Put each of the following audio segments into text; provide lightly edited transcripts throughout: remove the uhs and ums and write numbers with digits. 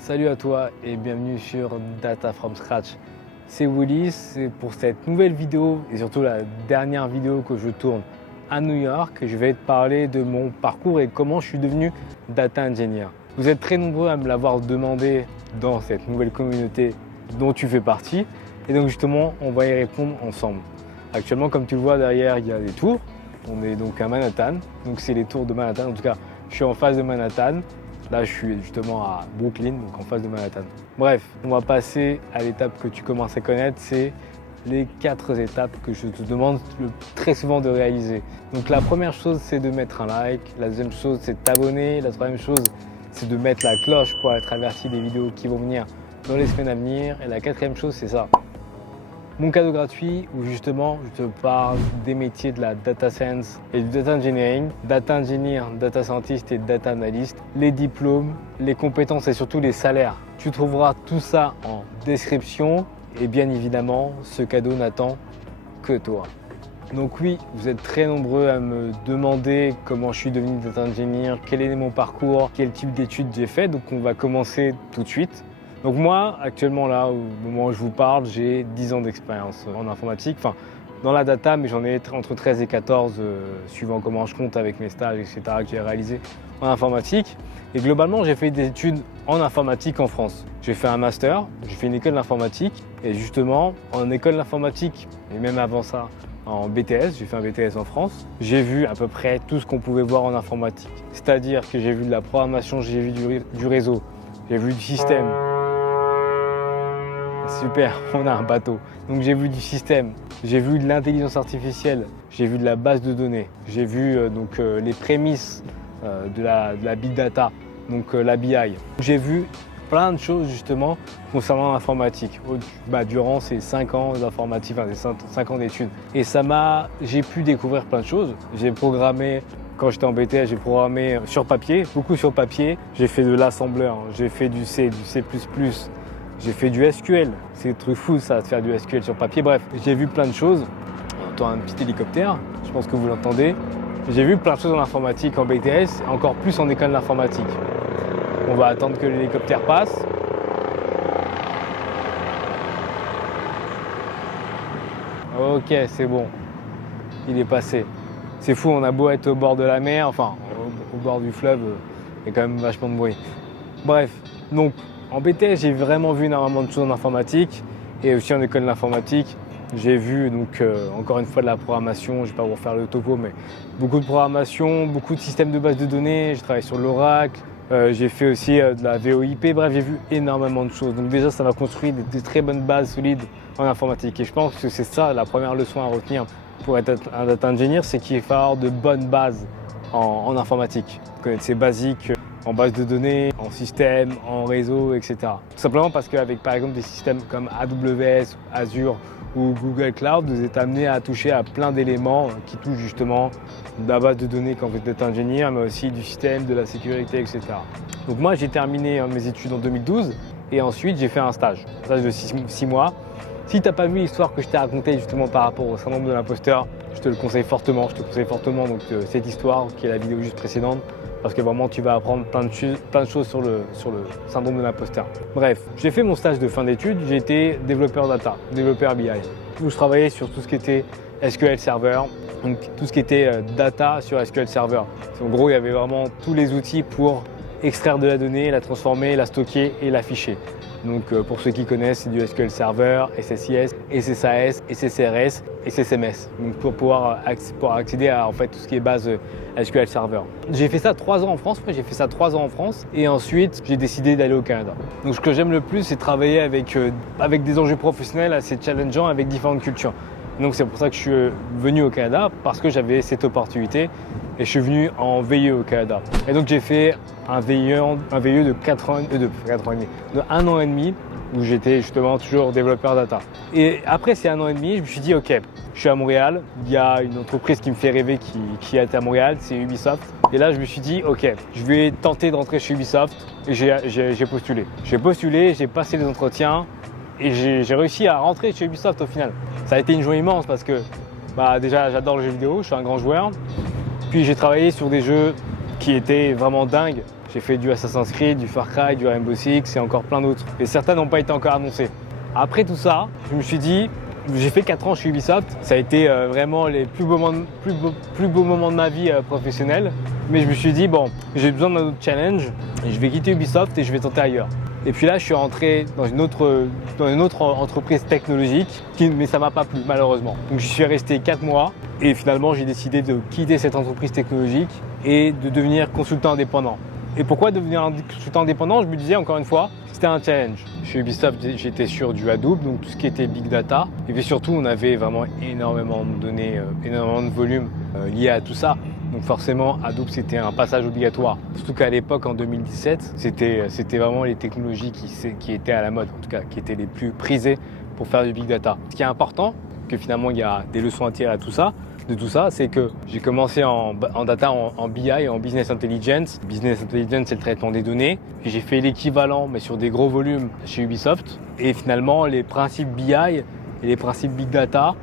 Salut à toi et bienvenue sur Data from Scratch. C'est Willy, c'est pour cette nouvelle vidéo et surtout la dernière vidéo que je tourne à New York. Je vais te parler de mon parcours et comment je suis devenu Data Engineer. Vous êtes très nombreux à me l'avoir demandé dans cette nouvelle communauté dont tu fais partie. Et donc justement, on va y répondre ensemble. Actuellement, comme tu le vois derrière, il y a des tours. On est donc à Manhattan, donc c'est les tours de Manhattan. En tout cas, je suis en face de Manhattan. Là, je suis justement à Brooklyn, donc en face de Manhattan. Bref, on va passer à l'étape que tu commences à connaître, c'est les 4 étapes que je te demande très souvent de réaliser. Donc la première chose, c'est de mettre un like. La deuxième chose, c'est de t'abonner. La troisième chose, c'est de mettre la cloche pour être averti des vidéos qui vont venir dans les semaines à venir. Et la quatrième chose, c'est ça. Mon cadeau gratuit où justement je te parle des métiers de la data science et du data engineering, data engineer, data scientist et data analyst, les diplômes, les compétences et surtout les salaires. Tu trouveras tout ça en description et bien évidemment ce cadeau n'attend que toi. Donc oui, vous êtes très nombreux à me demander comment je suis devenu data engineer, quel est mon parcours, quel type d'études j'ai fait, donc on va commencer tout de suite. Donc moi, actuellement là, au moment où je vous parle, j'ai 10 ans d'expérience en informatique, enfin dans la data, mais j'en ai entre 13 et 14, suivant comment je compte avec mes stages, etc., que j'ai réalisé en informatique. Et globalement, j'ai fait des études en informatique en France. J'ai fait un master, j'ai fait une école d'informatique, et justement, en école d'informatique, et même avant ça, en BTS, j'ai fait un BTS en France, j'ai vu à peu près tout ce qu'on pouvait voir en informatique. C'est-à-dire que j'ai vu de la programmation, j'ai vu du réseau, j'ai vu du système. Super, on a un bateau. Donc j'ai vu du système, j'ai vu de l'intelligence artificielle, j'ai vu de la base de données, j'ai vu les prémices de la big data, donc la BI. J'ai vu plein de choses justement concernant l'informatique durant ces 5 ans d'informatique, enfin ces 5 ans d'études. Et j'ai pu découvrir plein de choses. J'ai programmé, quand j'étais en BTS, j'ai programmé sur papier, beaucoup sur papier. J'ai fait de l'assembleur, j'ai fait du C, du C++. J'ai fait du SQL, c'est des trucs fous ça, de faire du SQL sur papier. Bref, j'ai vu plein de choses. On entend un petit hélicoptère, je pense que vous l'entendez. J'ai vu plein de choses en informatique, en BTS, encore plus en école d'informatique. On va attendre que l'hélicoptère passe. Ok, c'est bon, il est passé. C'est fou, on a beau être au bord de la mer, enfin au bord du fleuve, il y a quand même vachement de bruit. Bref, donc en BTS, j'ai vraiment vu énormément de choses en informatique et aussi en école d'informatique. J'ai vu encore une fois de la programmation, je ne vais pas vous refaire le topo, mais beaucoup de programmation, beaucoup de systèmes de base de données. J'ai travaillé sur l'Oracle, j'ai fait aussi de la VoIP, bref, j'ai vu énormément de choses. Donc déjà, ça m'a construit des très bonnes bases solides en informatique. Et je pense que c'est ça la première leçon à retenir pour être un data engineer, c'est qu'il faut avoir de bonnes bases en informatique. Connaître ses basiques en base de données, en système, en réseau, etc. Tout simplement parce qu'avec par exemple des systèmes comme AWS, Azure ou Google Cloud, vous êtes amené à toucher à plein d'éléments qui touchent justement de la base de données quand vous êtes ingénieur, mais aussi du système, de la sécurité, etc. Donc moi j'ai terminé mes études en 2012 et ensuite j'ai fait un stage de 6 mois. Si tu n'as pas vu l'histoire que je t'ai racontée justement par rapport au syndrome de l'imposteur, je te le conseille fortement. Je te conseille fortement cette histoire qui est la vidéo juste précédente. Parce que vraiment tu vas apprendre plein de choses sur le syndrome de l'imposteur. Bref, j'ai fait mon stage de fin d'études, j'ai été développeur data, développeur BI. Où je travaillais sur tout ce qui était SQL Server, donc tout ce qui était data sur SQL Server. En gros, il y avait vraiment tous les outils pour extraire de la donnée, la transformer, la stocker et l'afficher. Donc pour ceux qui connaissent, c'est du SQL Server, SSIS, SSAS, SSRS et SSMS. Donc pour pouvoir accéder à en fait tout ce qui est base SQL Server. J'ai fait ça 3 ans en France, et ensuite j'ai décidé d'aller au Canada. Donc ce que j'aime le plus, c'est travailler avec des enjeux professionnels assez challengeants avec différentes cultures. Donc c'est pour ça que je suis venu au Canada, parce que j'avais cette opportunité et je suis venu en VIE au Canada. Et donc j'ai fait un VIE de 1 an et demi où j'étais justement toujours développeur data. Et après ces 1 an et demi, je me suis dit ok, je suis à Montréal, il y a une entreprise qui me fait rêver qui est à Montréal, c'est Ubisoft. Et là je me suis dit ok, je vais tenter d'entrer chez Ubisoft et j'ai postulé. J'ai passé les entretiens. Et j'ai réussi à rentrer chez Ubisoft au final. Ça a été une joie immense parce que déjà j'adore le jeu vidéo, je suis un grand joueur. Puis j'ai travaillé sur des jeux qui étaient vraiment dingues. J'ai fait du Assassin's Creed, du Far Cry, du Rainbow Six et encore plein d'autres. Et certains n'ont pas été encore annoncés. Après tout ça, je me suis dit, j'ai fait 4 ans chez Ubisoft. Ça a été vraiment les plus beaux moments de ma vie professionnelle. Mais je me suis dit, bon, j'ai besoin d'un autre challenge. Et je vais quitter Ubisoft et je vais tenter ailleurs. Et puis là, je suis rentré dans une autre entreprise technologique, mais ça ne m'a pas plu, malheureusement. Donc, j'y suis resté 4 mois. Et finalement, j'ai décidé de quitter cette entreprise technologique et de devenir consultant indépendant. Et pourquoi devenir un consultant indépendant? Je me disais, encore une fois, c'était un challenge. Chez Ubisoft, j'étais sur du Hadoop, donc tout ce qui était Big Data. Et puis surtout, on avait vraiment énormément de données, énormément de volume liés à tout ça. Donc forcément, Hadoop, c'était un passage obligatoire. Surtout qu'à l'époque, en 2017, c'était vraiment les technologies qui étaient à la mode, en tout cas, qui étaient les plus prisées pour faire du Big Data. Ce qui est important, que finalement, il y a des leçons à tirer de tout ça, c'est que j'ai commencé en data, en BI, en Business Intelligence. Business Intelligence, c'est le traitement des données. Puis j'ai fait l'équivalent, mais sur des gros volumes chez Ubisoft. Et finalement, les principes BI et les principes Big Data,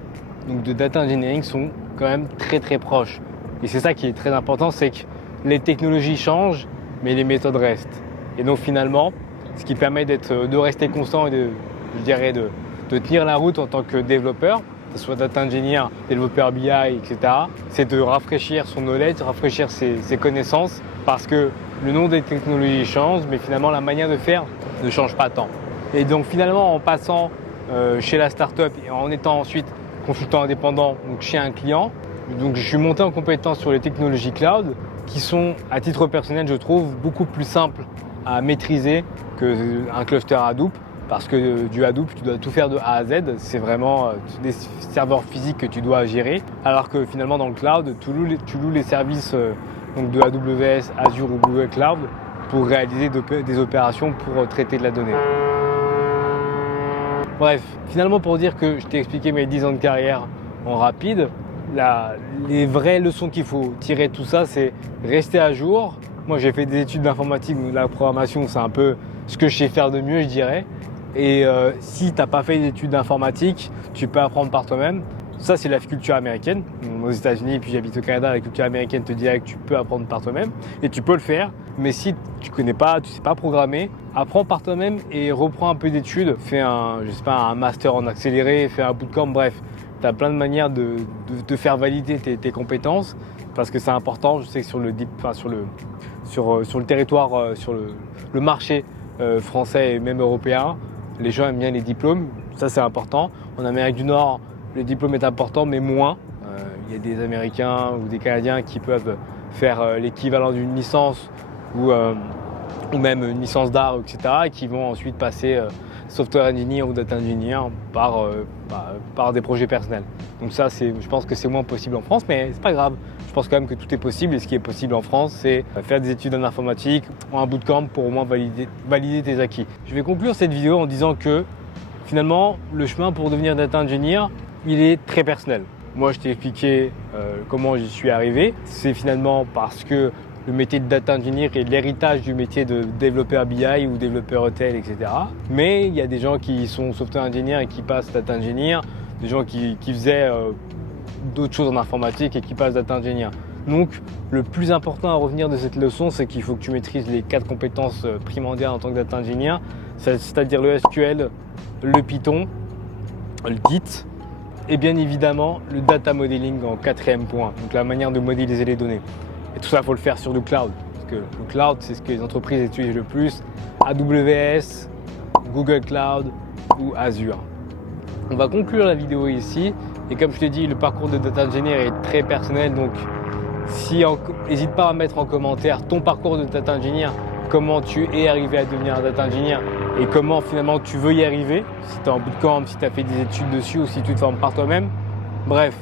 donc de Data Engineering, sont quand même très très proches. Et c'est ça qui est très important, c'est que les technologies changent, mais les méthodes restent. Et donc finalement, ce qui permet de rester constant et de tenir la route en tant que développeur, que ce soit data engineer, développeur BI, etc., c'est de rafraîchir son knowledge, rafraîchir ses connaissances, parce que le nom des technologies change, mais finalement la manière de faire ne change pas tant. Et donc finalement, en passant chez la startup et en étant ensuite consultant indépendant, donc chez un client, donc je suis monté en compétence sur les technologies cloud, qui sont, à titre personnel, je trouve, beaucoup plus simples à maîtriser qu'un cluster Hadoop. Parce que du Hadoop, tu dois tout faire de A à Z, c'est vraiment des serveurs physiques que tu dois gérer. Alors que finalement dans le cloud, tu loues les services donc de AWS, Azure ou Google Cloud pour réaliser des opérations pour traiter de la donnée. Bref, finalement pour dire que je t'ai expliqué mes 10 ans de carrière en rapide, les vraies leçons qu'il faut tirer de tout ça, c'est rester à jour. Moi j'ai fait des études d'informatique, donc la programmation c'est un peu ce que je sais faire de mieux, je dirais. Et si tu n'as pas fait d'études d'informatique, tu peux apprendre par toi-même. Ça, c'est la culture américaine. Aux États-Unis, puis j'habite au Canada, la culture américaine te dirait que tu peux apprendre par toi-même. Et tu peux le faire. Mais si tu connais pas, tu sais pas programmer, apprends par toi-même et reprends un peu d'études. Fais un master en accéléré, fais un bootcamp, bref. Tu as plein de manières de faire valider tes compétences. Parce que c'est important. Je sais que sur le territoire, sur le marché français et même européen, les gens aiment bien les diplômes, ça c'est important. En Amérique du Nord, le diplôme est important, mais moins. Il y a des Américains ou des Canadiens qui peuvent faire l'équivalent d'une licence ou même une licence d'art, etc. et qui vont ensuite passer software engineer ou data engineer par des projets personnels. Donc ça, je pense que c'est moins possible en France, mais c'est pas grave. Je pense quand même que tout est possible et ce qui est possible en France, c'est faire des études en informatique ou un bootcamp pour au moins valider tes acquis. Je vais conclure cette vidéo en disant que finalement, le chemin pour devenir data engineer, il est très personnel. Moi, je t'ai expliqué comment j'y suis arrivé. C'est finalement parce que le métier de data engineer est l'héritage du métier de développeur BI ou développeur ETL, etc. Mais il y a des gens qui sont software engineer et qui passent data engineer, des gens qui faisaient d'autres choses en informatique et qui passent data engineer. Donc, le plus important à retenir de cette leçon, c'est qu'il faut que tu maîtrises les 4 compétences primordiales en tant que data engineer, c'est-à-dire le SQL, le Python, le Git et bien évidemment le data modeling en 4e point, donc la manière de modéliser les données. Et tout ça, il faut le faire sur du cloud, parce que le cloud, c'est ce que les entreprises utilisent le plus, AWS, Google Cloud ou Azure. On va conclure la vidéo ici, et comme je t'ai dit, le parcours de data engineer est très personnel, donc n'hésite pas à mettre en commentaire ton parcours de data engineer, comment tu es arrivé à devenir un data engineer et comment finalement tu veux y arriver, si tu es en bootcamp, si tu as fait des études dessus ou si tu te formes par toi-même. Bref,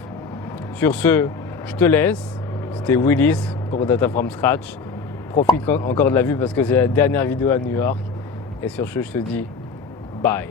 sur ce, je te laisse. C'était Willis pour Data From Scratch. Profite encore de la vue parce que c'est la dernière vidéo à New York. Et sur ce, je te dis bye.